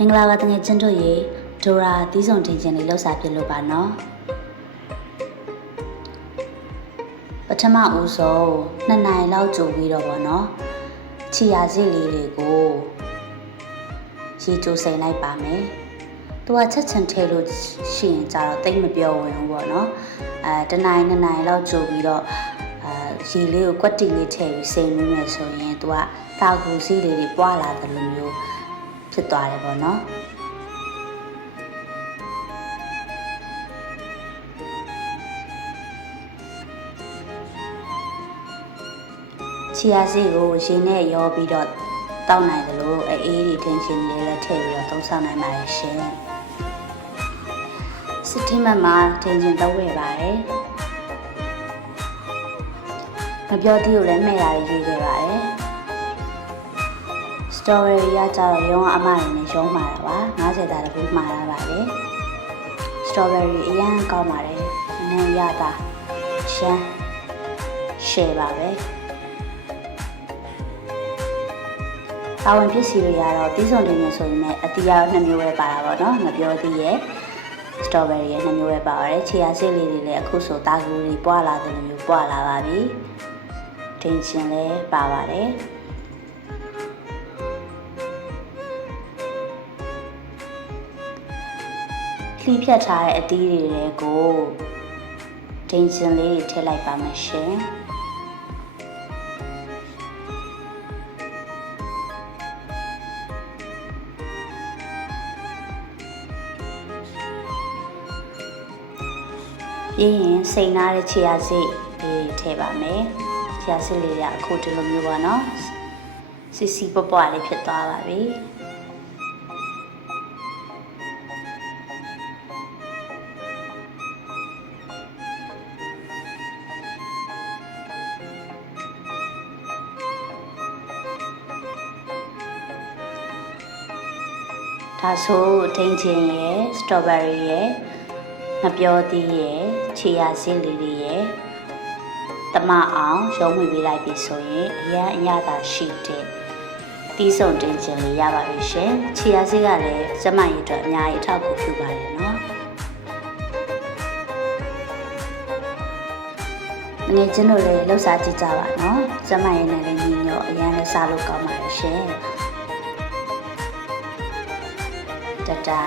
မင်္ဂလာပါတငယ်ချင်းတို့ရေဒိုရာတီးစုံတင်ခြင်းလေးလှုပ်ရှားပြလို့ပါနော်ပထမဦးဆုံး2နိုင်လောက်ကြိုပြီးတော့ပေါ့နော်ခြေရာစိတ်လေးတွေကိုရေကြိုစိန်လိုက်ပါမယ်သူကချက်ချင်ထဲလို့ရှိရင်ကြတော့တိတ်မပြောဝင်ဘူးပေါ့နော်1နိုင်2နိုင်လောက်ကြိုပြီးတော့ရေလေးကိုကွက်တီလေးထည့်ပြီးစိန်နေမယ်ဆိုရင်သူကတာကူစီးလေးတွေပွာလာတယ်လို့မျိုးဖြစ်သွားတယ်ပေါ့နော်ခြေရာစီကိုရေနဲ့ရောပြီးတော့တောက်နိုင်တယ်လို့အေးဒီထင်းချင်းလေးလည်းထည့်ပြီးတော့သုံးဆောင်နိုင်ပါတယ်ရှင်စစ်ထင်းမမှာထင်းချင်းသုံးဝယ်ပါတယ်မပြောသေးကိုလည်းမဲ့ရတယ်ရေးခဲ့ပါတယ်စတော်ဘယ်ရီကကြတော့ရုံးအမရင်းနဲ့ရုံးမှာတာပါ90တာတခုမှာလာပါတယ်စတော်ဘယ်ရီအရန်ကောင်းပါတယ်နည်းရတာရှမ်းရှယ်ပါပဲတာဝန်ဖြစ်စီတွေကတော့ပြီးဆုံးတင်နေဆိုရင်လည်းအတီးရော2မျိုးပဲပါတာပေါ့နော်မပြောသေးရဲ့စတော်ဘယ်ရီရဲ့2မျိုးပဲပါပါတယ်ခြေရာစိတ်လေးတွေလည်းအခုဆိုတာကူတွေပွာလာတယ်မျိုးပွာလာပါပြီတင်ရှင်လည်းပါပါတယ်လှီးဖြတ်ထားတဲ့အသီးတွေကိုတင်ရှင်လေးတွေထည့်လိုက်ပါမယ်ရှင်ပြီးရင်စိန်ထားတဲ့ခြေရာစိတ်လေးထည့်ပါမယ်ခြေရာစိတ်လေးကအခုဒီလိုမျိုးပါနော်စစ်စီပွားလေးဖြစ်သွားပါပြီဒါဆိုထင်းချင်းရယ်စတော်ဘယ်ရီရယ်မပြောသေးရယ်ခြေရာစိတ်လေးတွေရယ်တမအောင်ရုံးဝင်ပေးလိုက်ပြီဆိုရင်အရသာရှိတဲ့တီးစုံတင်ခြင်းလေးရပါပြီရှင်ခြေရာစိတ်ကလည်းကျမရဲ့အတွက်အများကြီးအထောက်အကူပြုပါတယ်နော်ငွေချင်းတို့လည်းလှုပ်ရှားကြည့်ကြပါနော်ကျမရဲ့နဲ့လည်းညီညွတ်အရန်လည်းစားလို့ကောင်းပါတယ်ရှင်တတာ